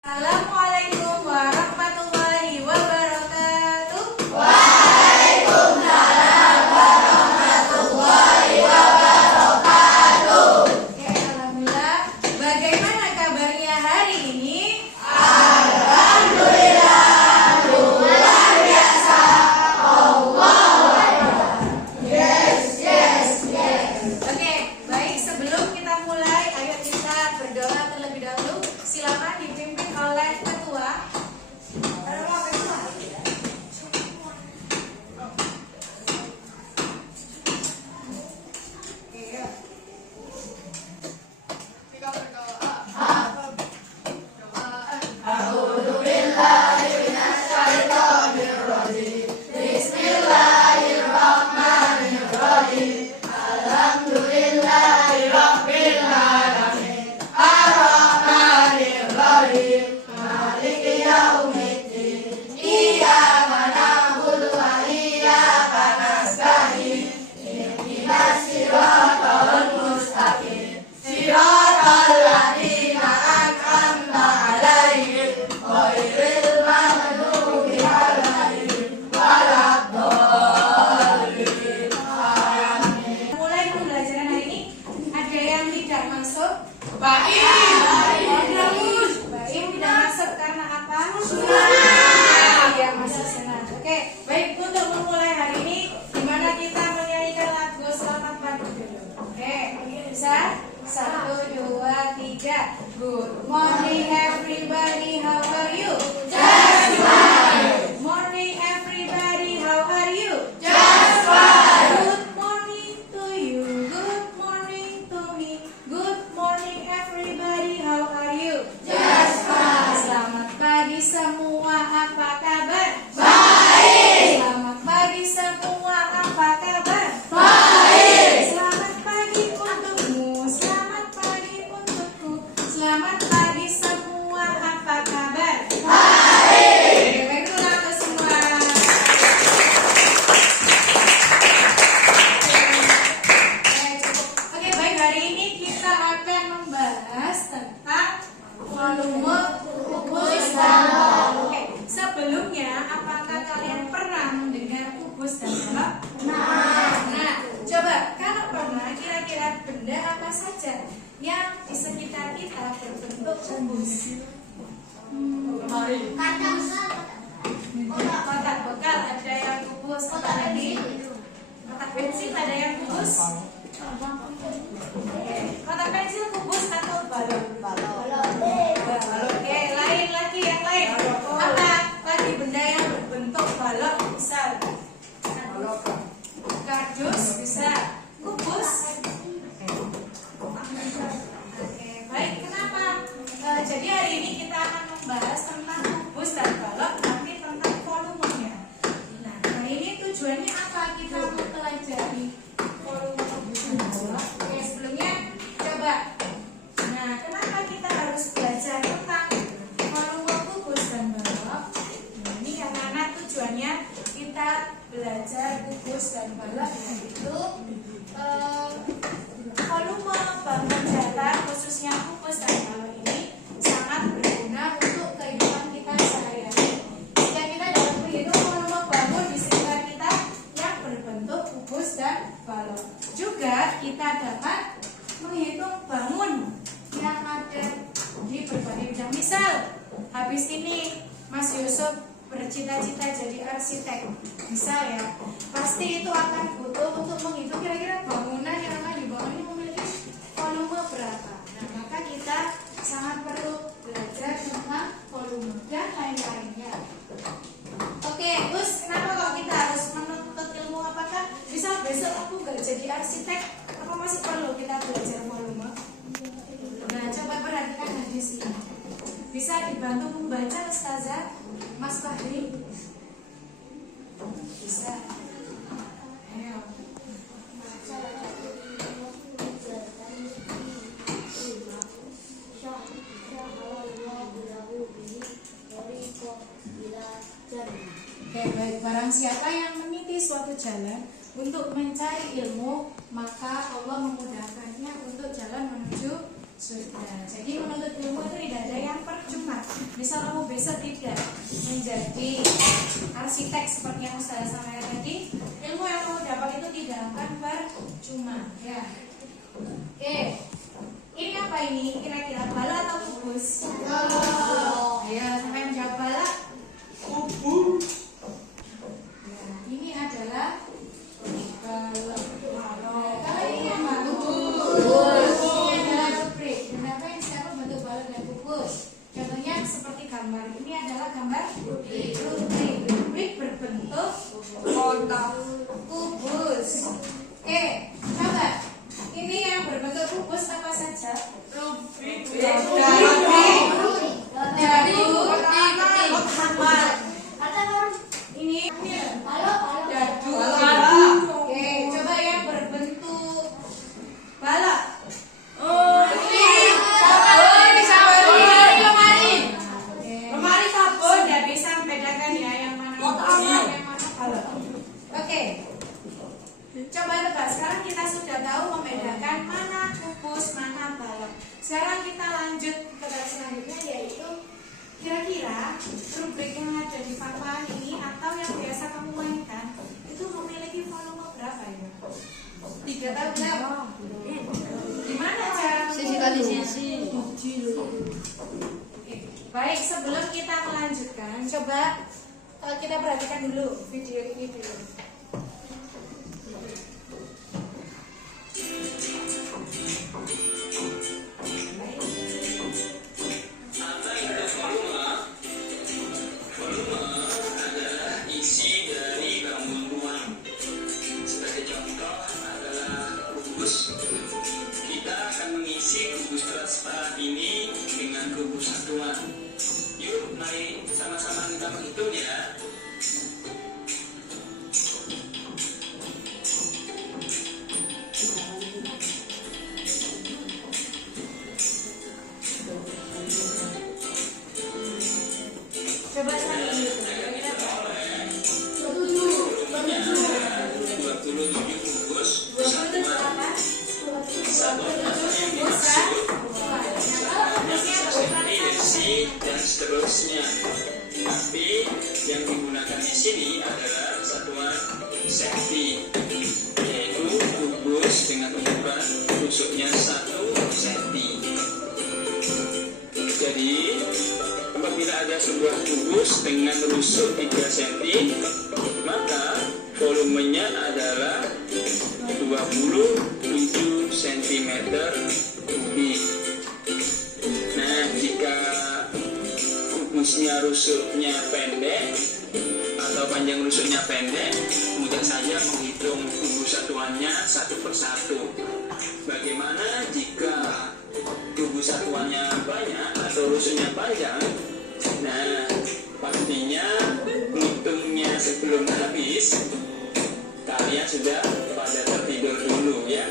Assalamualaikum warahmatullahi wabarakatuh. Waalaikumsalam warahmatullahi wabarakatuh. Oke, alhamdulillah. Bagaimana kabarnya hari ini? Alhamdulillah, luar biasa. Allahu Akbar. Yes. Oke, baik, sebelum kita mulai, ayo kita berdoa terlebih dahulu. Silakan dipimpin oleh ketua. Ada mau ketua? Oke, yuk. Bismillahirrahmanirrahim. Alhamdulillahirabbil alamin. Arrahmanirrahim. Maliki yaumiddin. Iyyaka na'budu wa iyyaka nasta'in. Ihdinas siratal mustaqim. Siratal ladzina an'amta 'alaihim ghairil maghdubi 'alaihim waladdallin. Amin. Mulai pembelajaran hari ini, ada yang tidak masuk? Baik. Baik, tidak masuk karena apa? Sunnah. Iya, masuk sunnah. Oke, baik, untuk memulai hari ini, dimana kita menyanyikan lagu Selamat Pagi dulu. Oke, bisa? 1, 2, 3. Good morning everybody, how are you? Just fine. Morning everybody, how are you? Just fine. Good morning to you, good morning to me. Good morning everybody, how are you? Just fine. Selamat pagi semua, apa kabar? Baik. Selamat pagi semua, apa kabar? Baik. Selamat pagi untukmu, selamat pagi untukku. Selamat pagi semua, apa kabar? Baik. Oke, baik, ulang ke semua. Oke, baik, hari ini kita akan membahas tentang volume kubus dan balok. Oke, sebelumnya apakah kalian pernah mendengar kubus dan balok? Nah, coba kalau pernah, kira-kira benda apa saja yang di sekitar kita berbentuk kubus? Kotak bekal ada yang kubus, kotak pensil ada yang kubus. Kotak pensil kubus atau balok? Balok. Oke, lain lagi, yang lain. Apa lagi benda yang berbentuk balok? Misal kardus, bisa kubus. Oke, baik. Kenapa? Jadi hari ini kita akan membahas tentang kubus dan balok, tapi tentang volumenya. Nah, hari ini tujuannya apa? Kita mempelajari volume kubus dan balok. Oke, sebelumnya coba. Nah, kenapa kita harus belajar tentang volume kubus dan balok? Nah, ini karena tujuannya kita belajar kubus dan balok, yaitu volume bangun datar khususnya kubus dan balok ini sangat berguna untuk kehidupan kita sehari-hari. Jika kita dapat menghitung volume bangun di sekitar kita yang berbentuk kubus dan balok, juga kita dapat menghitung bangun yang ada di berbagai bidang. Misal, habis ini Mas Yusuf bercita-cita jadi arsitek, misal ya, pasti itu akan butuh untuk menghitung kira-kira bangunan yang akan dibangun ini memiliki volume berapa. Nah, maka kita sangat perlu belajar tentang volume dan lain-lainnya. Oke, terus kenapa kok kita harus menuntut ilmu? Apakah misal besok aku gak jadi arsitek, apa masih perlu kita belajar volume? Nah, coba perhatikan hadis ini. Bisa dibantu membaca Ustazah Mas Fahri? Bisa. Ayo. Oke, baik. Barang siapa yang meniti suatu jalan untuk mencari ilmu, maka Allah memudahkannya untuk jalan menuju Sudah. Jadi menuntut ilmu itu tidak ada yang percuma. Misal kamu besok tidak menjadi arsitek seperti yang saya sampaikan tadi, ilmu yang kamu dapat itu tidak akan percuma. Ya. Oke. Ini apa ini? Kira-kira bala atau kubus? Ayo, siapa yang menjawab bala? Kubus. Ya, ini adalah bala. Kalau ini apa? Kubus. Ini adalah rubrik. Kenapa yang siapa bentuk bala dan kubus? Contohnya seperti gambar. Ini adalah gambar rubrik. Rubrik berbentuk kotak kubus. Oke, coba. Ini yang berbentuk kubus apa saja? Rubrik. Dari ini dadu. Oke, coba yang berbentuk bala. Lemari sabun. Sudah bisa membedakan ya yang mana kubus dan yang mana bala. Oke. Coba tebak, sekarang kita sudah tahu membedakan mana kubus, mana balok. Sekarang kita lanjut ke tab selanjutnya, yaitu kira-kira rubrik yang ada di papan ini atau yang biasa kamu mainkan itu memiliki volume berapa ya? 3 atau 6? Gimana cara Oke. Baik, sebelum kita melanjutkan, coba kita perhatikan dulu video ini dulu. Apa itu volume? Volume adalah isi dari bangun ruang. Sebagai contoh adalah kubus. Kita akan mengisi kubus transparan ini dengan kubus satuan. Yuk, mari sama-sama kita menghitung ya. Coba saya dulu. Kira-kira berapa? 27 kubus 27 satuan. berapa? Satuan yang Kubus dimaksud dan isi dan seterusnya. Tapi yang digunakan di sini adalah satuan senti, yaitu kubus dengan ukuran rusuknya 1 senti. Jadi apabila ada sebuah kubus dengan rusuk 3 cm, maka volumenya adalah 27 cm kubik. Nah, jika kubusnya rusuknya pendek atau panjang rusuknya pendek, mudah saja menghitung kubus satuannya satu persatu. Bagaimana jika kubus satuannya banyak atau rusuknya panjang? Nah, pastinya hitungnya sebelum habis kalian sudah pada tertidur dulu ya.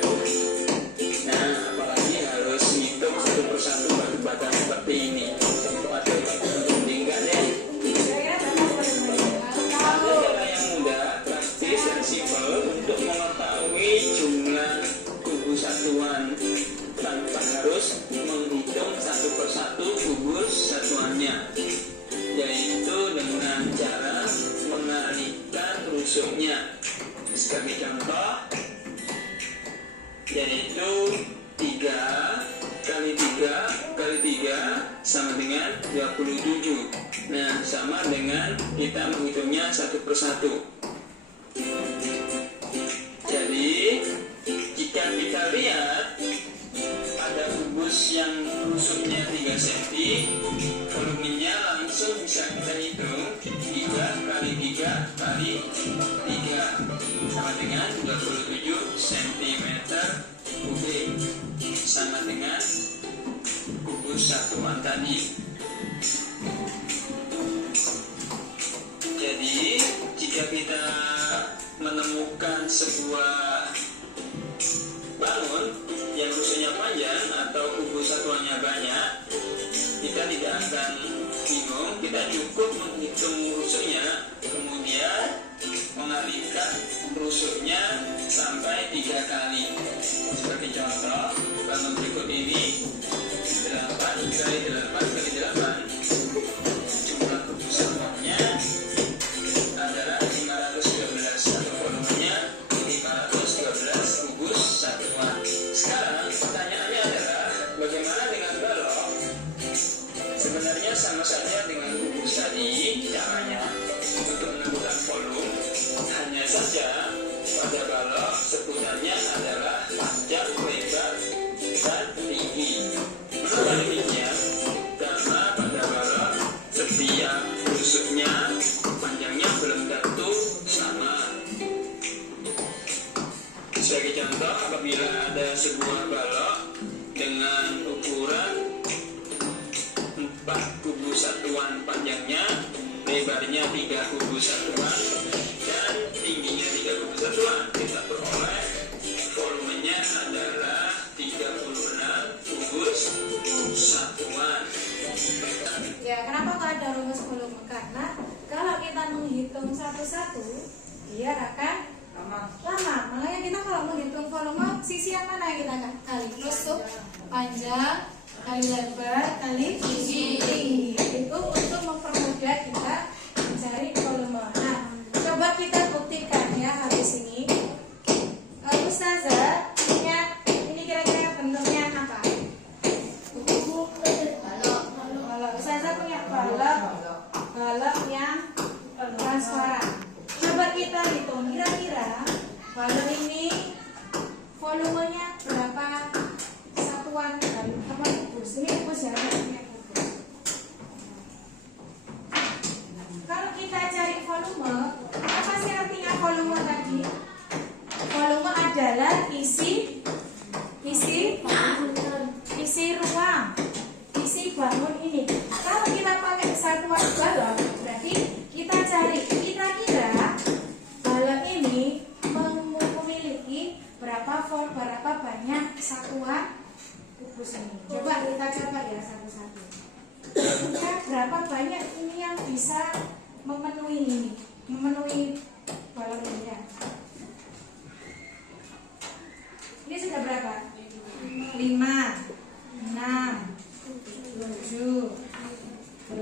Nah, apalagi harus hitung satu persatu batu-bata seperti ini. Waduh, enggak deh. Kira-kira berapa volumenya? Ada cara yang mudah, praktis dan simpel untuk mengetahui jumlah kubus satuan tanpa harus menghitung satu persatu kubus satuannya, yaitu dengan cara mengalihkan rusuknya. Sebagai contoh, yaitu 3 kali 3 kali 3 sama dengan 27. Nah, sama dengan kita menghitungnya satu persatu. Jadi, jika kita lihat ada kubus yang rusuknya 3 cm, volumenya langsung bisa kita hitung 3 kali 3 kali 3 sama dengan 27 cm kubik, sama dengan kubus satuan tadi. Jadi jika kita menemukan sebuah bangun yang rusuknya panjang atau kubus satuannya banyak, kita tidak akan bingung, kita cukup menghitung rusuknya, kemudian mengalihkan rusuknya sampai 3 kali. Seperti contoh bangun berikut ini 3 kubus satuan dan tingginya 3 kubus satuan, kita peroleh volumenya adalah 36 kubus satuan. Ya, kenapa kok ada rumus volume? Karena kalau kita menghitung satu-satu, dia akan lama. Makanya kita kalau menghitung volume, sisi yang mana yang kita kali? Tusuk, panjang, kali lebar, kali tinggi. Itu untuk mempermudah kita mencari volume. Nah, coba kita buktikan ya habis ini. Ustazah, ini kira-kira bentuknya apa? Balok. Ustazah punya balok yang transparan. Coba kita hitung kira-kira balok ini volumenya berapa satuan kali apa kubus? Ini kubus ya, ini kubus. Kalau kita cari volume, apa sih artinya volume tadi? Volume adalah isi ruang, isi bangun ini. Kalau kita pakai satuan balok, berarti kita cari kira-kira balok ini memiliki berapa banyak satuan kubus ini. Coba kita coba ya satu-satu. Kira berapa banyak ini yang bisa memenuhi balok ini ya. Ini sudah berapa? 5, 6, 7, 8,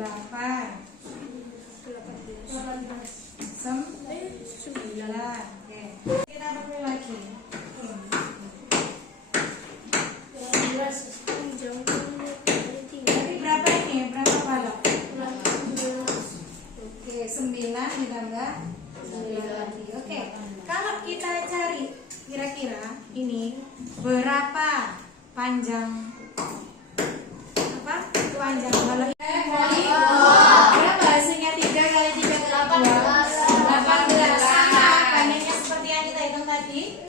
9. Oke. Kita pakai lagi. Jadi berapa ini? Berapa balok? Oke, 9 ditambah 9 lagi. Oke. Kalau kita cari kira-kira ini berapa panjang balok? Berapa hasilnya? 3 kali 3 18. Sama banyaknya seperti yang kita hitung tadi?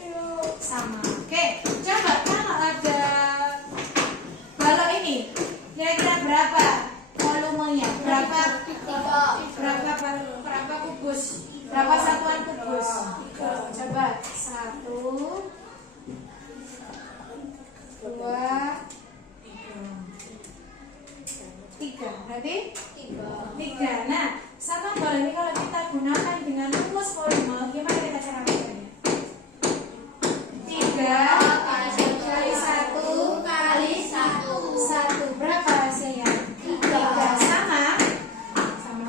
Sama. Oke, coba kalau ada balok ini kira-kira berapa volumenya? Berapa kubus? Berapa satuan kubus? Coba 1, 2, 3. Berarti 3. Nah, satuan balok ini kalau kita gunakan dengan rumus volume, gimana kita cara bacanya? 3 kali 1 kali 1. Berapa hasilnya? 3. Sama?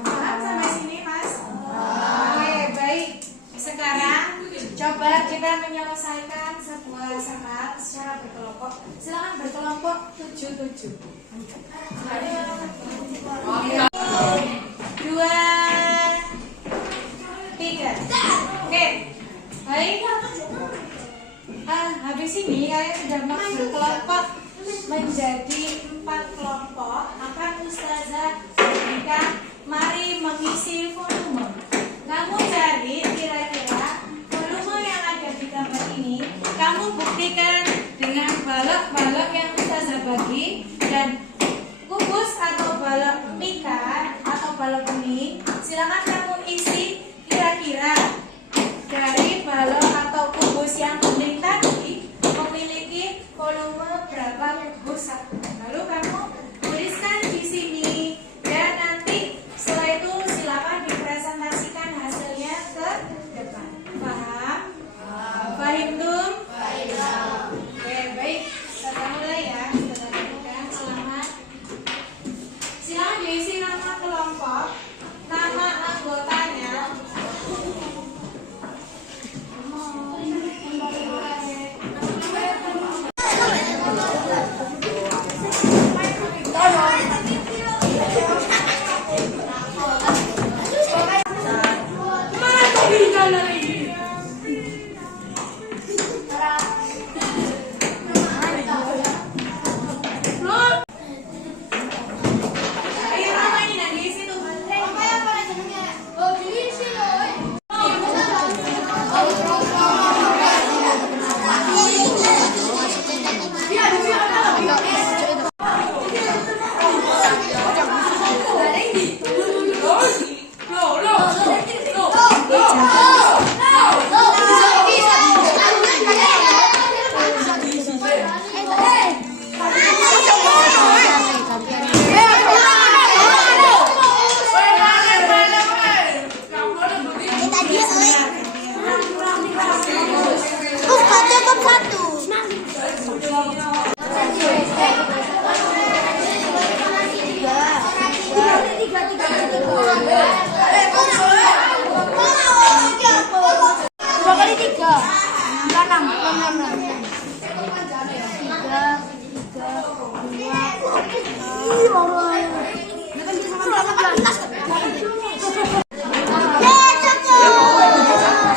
Paham sampai sini, Mas? Oke, baik. Sekarang coba kita menyelesaikan sebuah soal secara berkelompok. Silakan berkelompok 7-7. 2, 3. Oke, baik. Habis ini kalian sudah berkelompok menjadi 4 kelompok. Akan Ustazah berikan mari mengisi volume. Kamu cari kira-kira volume yang ada di gambar ini. Kamu buktikan dengan balok-balok yang Ustazah bagi dan kubus atau balok mika atau balok kuning. Silakan kamu isi kira-kira dari balok atau kubus yang kuning tadi memiliki volume berapa kubus satu. Lalu kamu tuliskan di sini dan nanti setelah itu silakan dipresentasikan hasilnya ke depan. Paham? Paham tuh? Oke, baik. Kita mulai ya. Kita lakukan. Selamat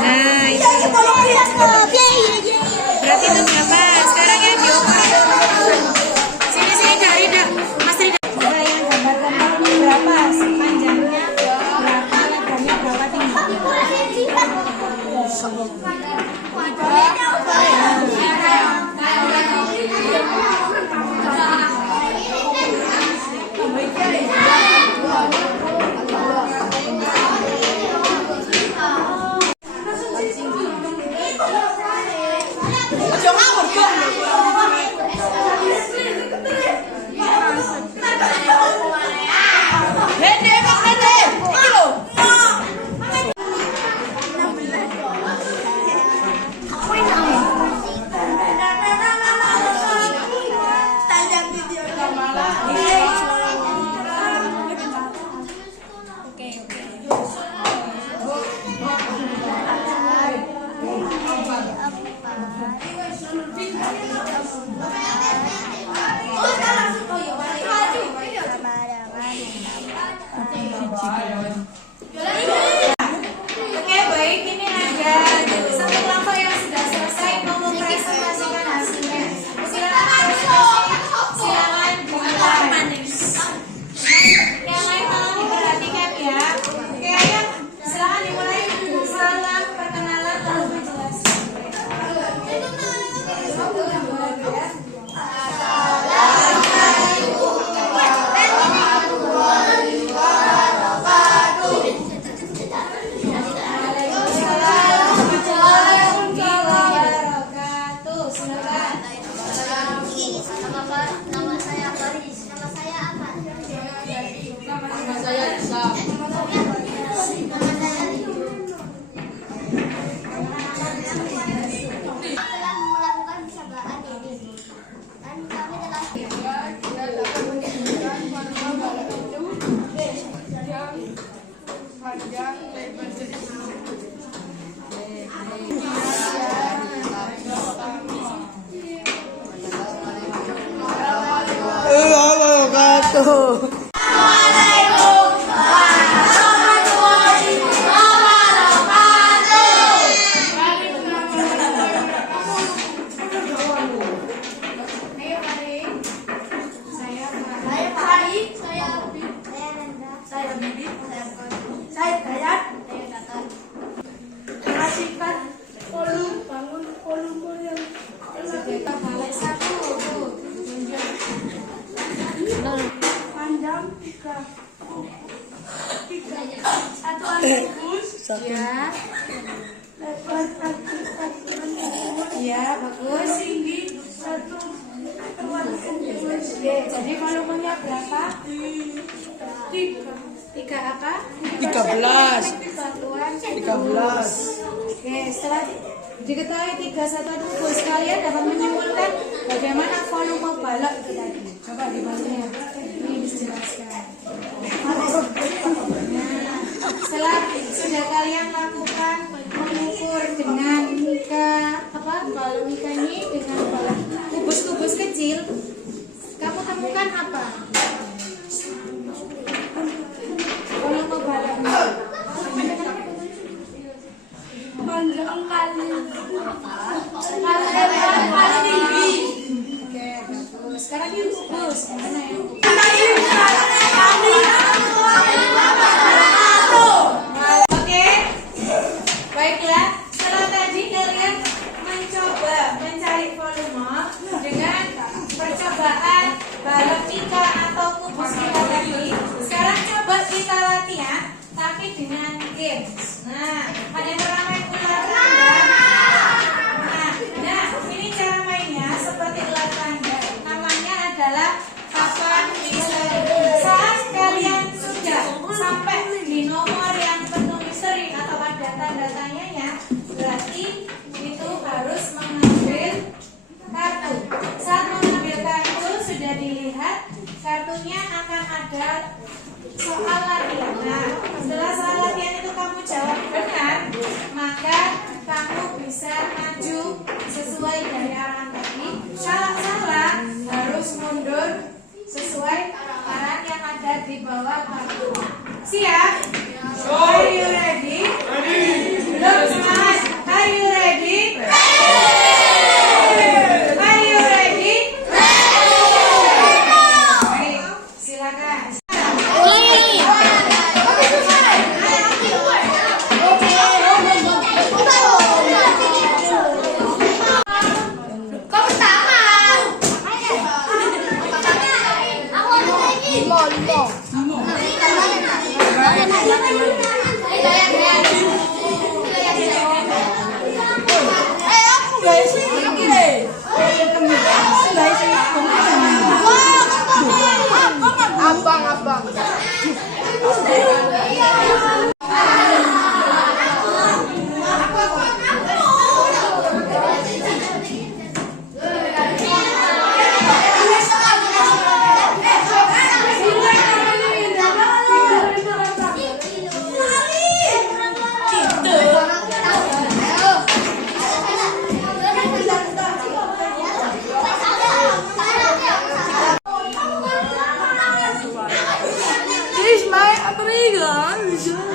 Nah, itu. Berarti itu berapa? Sekarang yang diukur. Sini cari dah. Mas Rida. Coba yang gambar-gambar berapa? Panjangnya berapa? Lebarnya berapa? Tinggi. Ojo ngawur dong. Dede, Bang Dede. Iki lho. Oke, baik, ini ada satu kelompok yang sudah selesai mau mempresentasikan hasilnya. Silakan dimulai. Yang lain tolong diperhatikan ya. Oke, ayo silakan dimulai. Salam perkenalan lalu menjelaskan. Wabarakatuh. Silakan. Nama saya Faris. Nama saya apa? Nama saya Isa. Nama saya Rio. Telah melakukan percobaan ini dan kami telah Ayo, mari. Saya saya Faris, saya Abi, saya Nanda, saya Bibi, saya Kodi, saya Dayat, saya Datar. Perhatikan bangun volume yang kita balik satu. Tuh. panjang 3 satu antikus Ya. lebar kaki Ya, bagus. tinggi 1,4 Oke, jadi volumenya berapa? 3 Tiga apa? 13. Satuan. 13. Oke, setelah diketahui 3 satuan kubus, kalian dapat menyimpulkan bagaimana volume balok itu tadi. Coba dibaliknya. Ini dijelaskan. Nah, setelah sudah kalian lakukan mengukur dengan mika apa? Kalau mika ini dengan balok kubus-kubus kecil, kamu temukan apa? Volume baloknya. panjang kali Kali kali tinggi Oke, bagus. Sekarang yang kubus, gimana ya? Oke, baiklah. Setelah tadi kalian mencoba mencari volume dengan percobaan balok pika atau kubus kita tadi. Sekarang coba kita latihan, tapi dengan games. Nah, ada yang pernah main ular tangga? Nah, ini cara mainnya seperti ular tangga. Namanya adalah papan misteri. Saat kalian sudah sampai di nomor yang penuh misteri atau ada tanda tanyanya, berarti itu harus mengambil kartu. Saat mengambil kartu sudah dilihat, kartunya akan ada soal latihan. Nah, setelah soal latihan itu kamu jawab benar, maka kamu bisa maju sesuai dari arahan tadi. Kalau salah, harus mundur sesuai bawah paku. Siap? Are you ready? Belum semangat. Are you ready? Are you ready? Baik, silakan. Kau pertama. Abang. This is my Apriga.